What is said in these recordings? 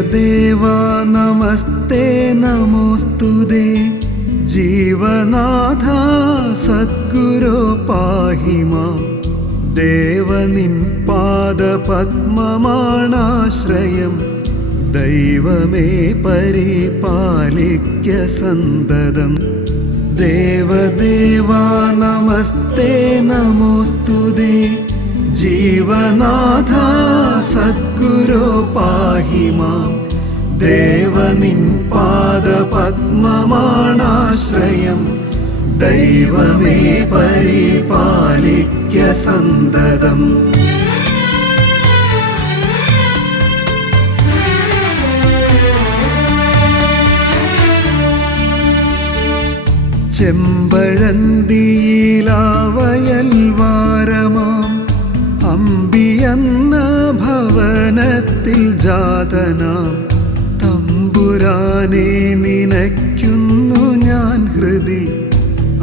ദേവാ നമസ്തേ നമോസ്തുതേ ജീവനാഥ സദ്ഗുരോ പാഹി മാം. ദേവനിൻ പാദപത്മമാണാശ്രയം. ദൈവമേ പരിപാലിക്ക സന്തതം. ദേവദേവാ നമസ്തേ നമോസ്തുതേ ജീവനാഥ സദ്ഗുരോ പാഹി മാം ദേവനിൻ പാദപത്മമാണാശ്രയം ദൈവമേ പരിപാലിക്ക സന്തതം. ചെമ്പഴന്തിയിലാവയൽ വാരമാം അമ്പിയെന്ന ഭവനത്തിൽ ജാതനാം. തമ്പുരാനെ നിനയ്ക്കുന്നു ഞാൻ ഹൃദി.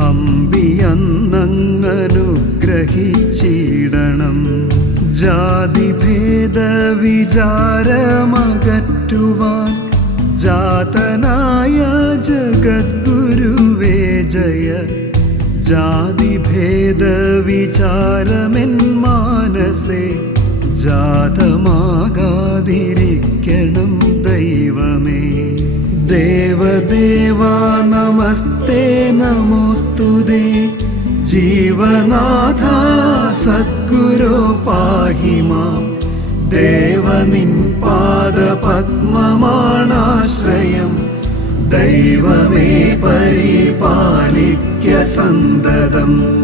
അമ്പിയന്നങ്ങനുഗ്രഹിച്ചിടണം. ജാതിഭേദ വിചാരമകറ്റുവാൻ ജാതനായ ജഗദ്ഗുരുവേ ജയ. ജാതിഭേദ വിചാരമെൻ ജാതമാകാതിരിക്കണം ദൈവമേ. ദേവദേവാ നമസ്തേ നമോസ്തുതേ ജീവനാഥ സദ്ഗുരോ പാഹി മാം. ദേവനിൻ പാദപത്മമാണാശ്രയം ദൈവമേ പരിപാലിക്ക സന്തതം.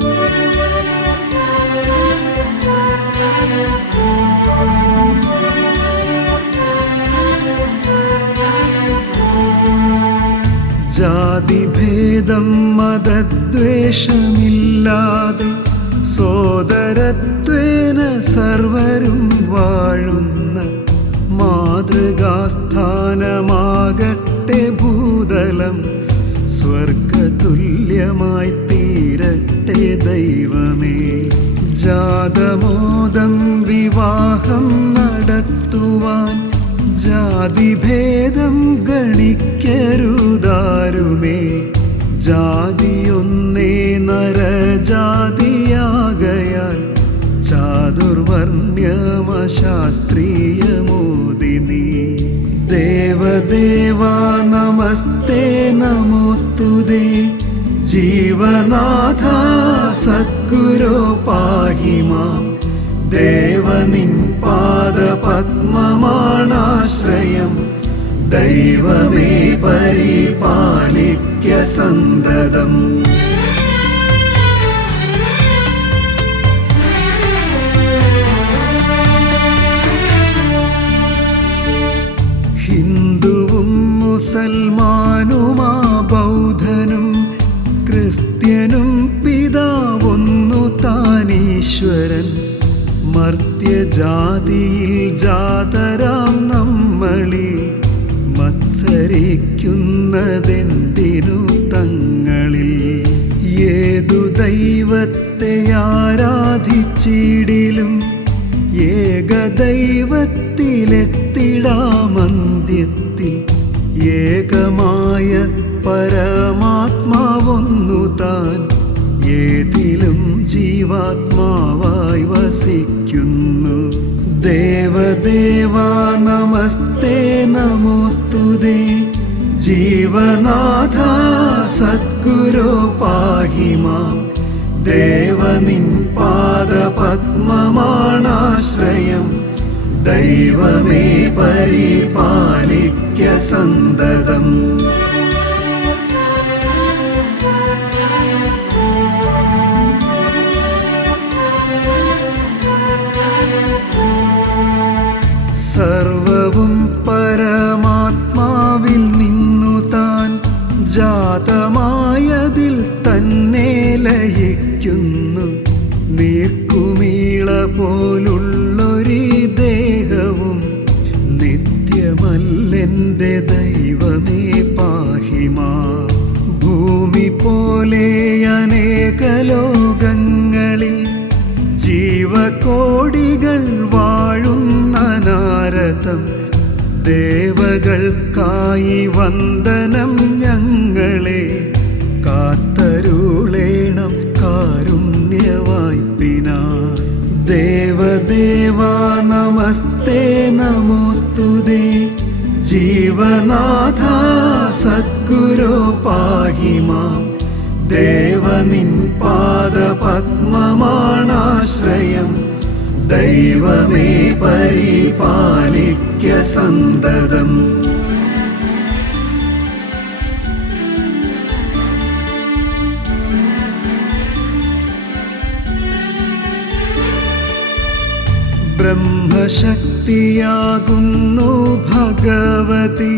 ജാതിഭേദം മതദ്വേഷമില്ലാതെ സോദരത്വേന സർവരും വാഴുന്ന മാതൃകാസ്ഥാനമാകട്ടെ ഭൂതലം സ്വർഗതുല്യമായി തീരട്ടെ ദൈവമേ. ജാതമോദം വിവാഹം നടത്തുവാൻ ജാതിഭേദം ഗണിക്കരുതാരുമേ? ജാതിയൊന്നേ നരജാതിയാകയാൽ ചാതുർവർണ്യമശാസ്ത്രീയമോദിനി ദേവദേവാ നമസ്തേ നമോസ്തുതേ ജീവനാഥ സദ്ഗുരോ പാഹി മാം. ദേവനിൻ പാദപത്മമാണാശ്രയം. ദൈവമേ പരിപാലിക്ക സന്തതം. ഹിന്ദുവും മുസൽമാനുമാ മർത്യജാതിയിൽ ജാതരാം നമ്മളി മത്സരിക്കുന്നതെന്തിനു തങ്ങളിൽ? ഏതു ദൈവത്തെ ആരാധിച്ചിടിലും ഏകദൈവത്തിലെത്തിടാമന്ത്യത്തിൽ ഏകമായ പരമാത്മാവൊന്നു താൻ ഏതിലും ജീവാത്മാവായി വസിക്കുന്നു. ദേവദേവാ നമസ്തേ നമോസ്തുതേ ജീവനാഥ സദ്ഗുരോ പാഹി മാം. ദേവനിൻ പാദപത്മമാണാശ്രയം ദൈവമേ പരിപാലിക്ക സന്തതം. ലയിക്കുന്നു നീർക്കുമീള പോലുള്ളൊരു ദേഹവും നിത്യമല്ലെന്റെ ദൈവമേ പാഹിമാ. ഭൂമി പോലെ അനേക ലോകങ്ങളിൽ ജീവകോടികൾ വാഴുന്ന നാരദം. ദേവകൾക്കായി വന്ദനം ഞങ്ങളെ ജീവനാഥ സദ്ഗുരു പാഹി മാം ദേവനിൻ പാദപത്മമാണാശ്രയം. ദൈവമേ പരിപാലിക്ക സന്തതം ബ്രഹ്മശക്തിയാകുന്നു ഭഗവതി.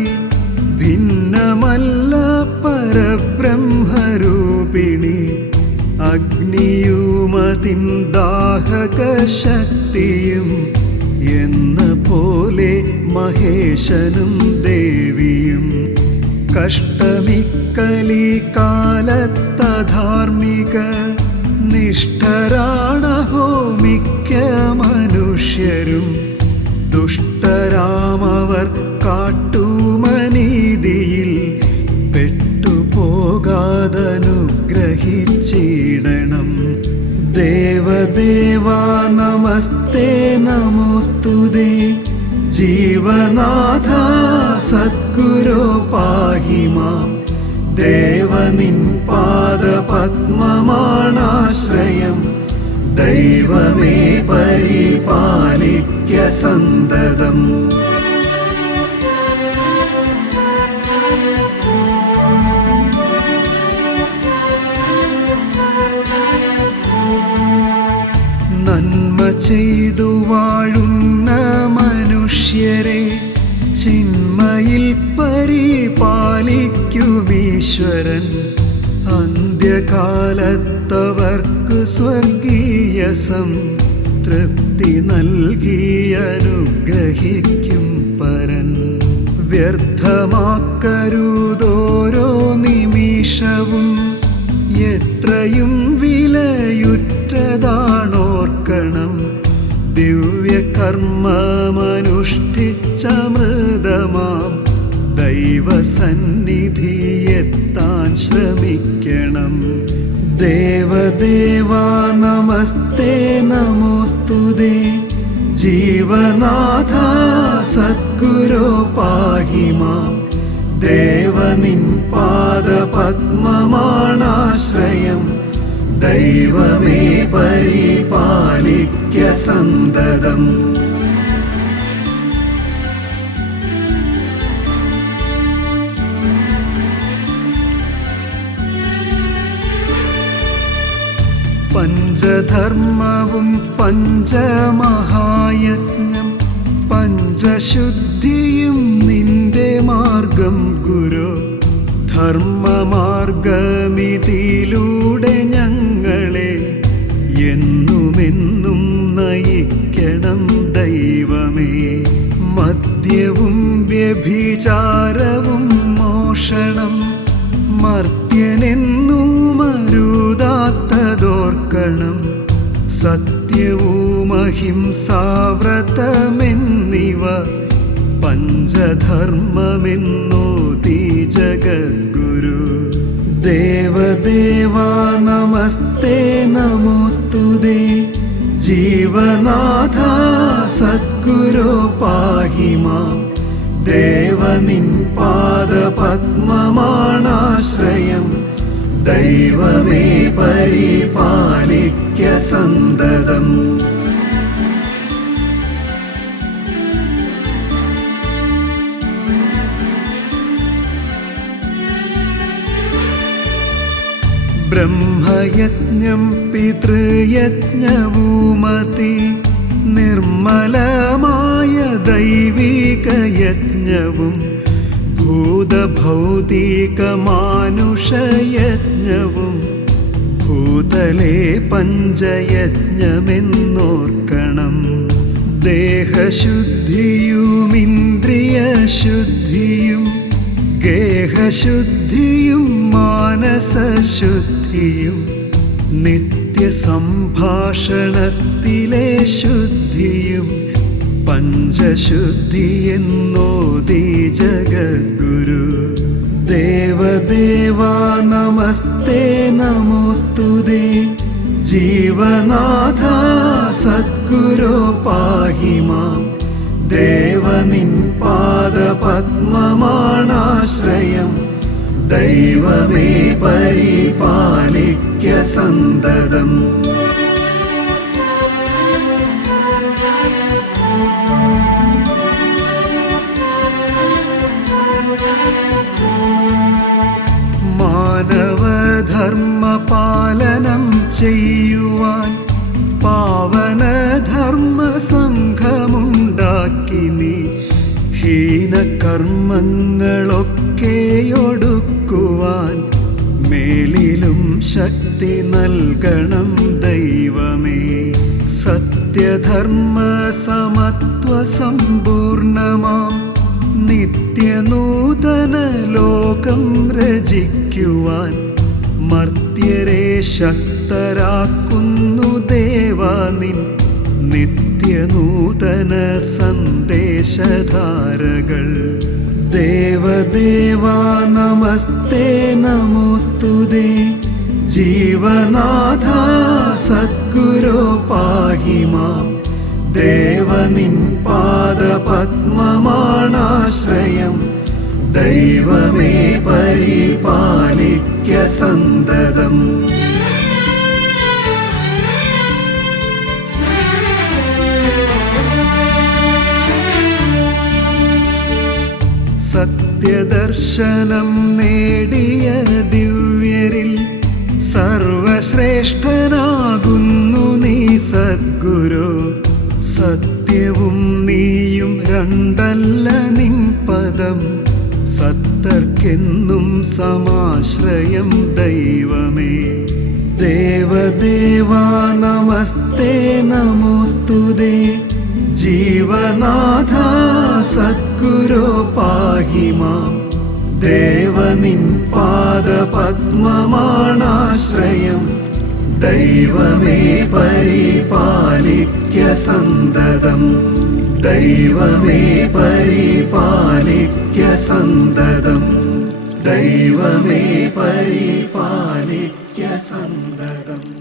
ഭിന്നമല്ല പരബ്രഹ്മരൂപിണി. അഗ്നിയുമതിൻ ദാഹകശക്തിയും എന്ന പോലെ മഹേശനും ദേവിയും. കഷ്ടമിക്കലി കാലത്ത ധാർമ്മിക മിക്ക മനുഷ്യരും ദുഷ്ടരാമവർ കാട്ടുമനീതിയിൽ പെട്ടുപോകാതനുഗ്രഹിച്ചിടണം. ദേവദേവാ നമസ്തേ നമോസ്തുതേ ജീവനാഥ സദ്ഗുരോ പാഹി ദേവനിൻ പാദപത്മമാണാശ്രയം. ദൈവമേ പരിപാലിക്ക സന്തതം. നന്മ ചെയ്തു വാഴുന്ന മനുഷ്യരെ ചിന്മയിൽ പരിപാലിക്കുമീശ്വരൻ അന്ത്യകാലത്തവർക്ക് സ്വർഗീയ സംതൃപ്തി നൽകി അനുഗ്രഹിക്കും പരൻ. വ്യർത്ഥമാക്കരുതോരോ നിമിഷവും എത്രയും വിലയുറ്റതാണോർക്കണം. ദിവ്യകർമ്മമനുഷ്ഠിച്ചമൃതമാം. ദൈവസന്നിധി എത്താൻ ശ്രമിക്കണം. ദേവദേവാ ജീവനാഥ സദ്ഗുരു പാഹി ദേവനിൻ പാദപത്മമാണാശ്രയം ദൈവമേ പരിപാലിക്ക സന്തതം. പഞ്ചധർമ്മവും പഞ്ചമഹായജ്ഞം പഞ്ചശുദ്ധിയും നിന്റെ മാർഗം ഗുരു. ധർമ്മമാർഗമിതിലൂടെ ഞങ്ങളെ എന്നുമെന്നും നയിക്കണം ദൈവമേ. മദ്യവും വ്യഭിചാരവും സത്യവും അഹിംസാവ്രതമെന്നിവ പഞ്ചധർമ്മമെന്നോതി ജഗദ്ഗുരു. ദേവദേവാ നമസ്തേ നമോസ്തുതേ ജീവനാഥ സദ്ഗുരോ പാഹി മാം. ദേവനിൻ പാദപത്മമാണാശ്രയം. ദൈവമേ പരിപാലിക്ക. സന്തതം ബ്രഹ്മയജ്ഞം പിതൃയജ്ഞവുമതി നിർമ്മലമായ ദൈവികയജ്ഞവും ഭൂതഭൗതികമാനുഷയജ്ഞവും. ഭൂതലേ പഞ്ചയജ്ഞമെന്നോർക്കണം. ദേഹശുദ്ധിയും ഇന്ദ്രിയശുദ്ധിയും ഗേഹശുദ്ധിയും മാനസശുദ്ധിയും നിത്യസംഭാഷണത്തിലെ ശുദ്ധിയും പഞ്ചശുദ്ധി എന്നോദി ജഗദ്ഗുരു ദേവദേവാ ജീവനാഥ സദ്ഗുരോ പാഹി ദേവനിൻ പാദപത്മമാണാശ്രയം. ദൈവമേ പരിപാലിക്ക സന്തതം. ചെയ്യുവാൻ പാവനധർമ്മ സംഘമുണ്ടാക്കി നീ. ഹീനകർമ്മങ്ങളൊക്കെ ഒടുക്കുവാൻ മേലിലും ശക്തി നൽകണം ദൈവമേ. സത്യധർമ്മ സമത്വ സമ്പൂർണമാം നിത്യനൂതന ലോകം രചിക്കുവാൻ മർത്യരെ ശക്തരാക്കുന്നു ദേവാ നിൻ നിത്യനൂതന സന്ദേശധാരകൾ. ദേവദേവാ നമസ്തേ നമോസ്തുതേ ജീവനാഥ സദ്ഗുരോ പാഹി മാം. ദേവനിൻ പാദപത്മമാണാശ്രയം. ദൈവമേ പരിപാലിക്ക സന്തതം. സത്യദർശനം നേടിയ ദിവ്യരിൽ സർവശ്രേഷ്ഠനാകുന്നു നീ സദ്ഗുരു. സത്യവും നീയും രണ്ടല്ല നിൻ പദം. സത്തർക്കെന്നും സമാശ്രയം ദൈവമേ. ദേവദേവാ നമസ്തേ നമോസ്തുതേ. ജീവനാഥ സദ്ഗുരോ പാഹി മാം ദേവനിൻ ദൈവമേ പരിപാലിക്ക സന്തതം. ദൈവമേ പരിപാലിക്ക സന്തതം. ദൈവമേ പരിപാലിക്ക സന്തതം.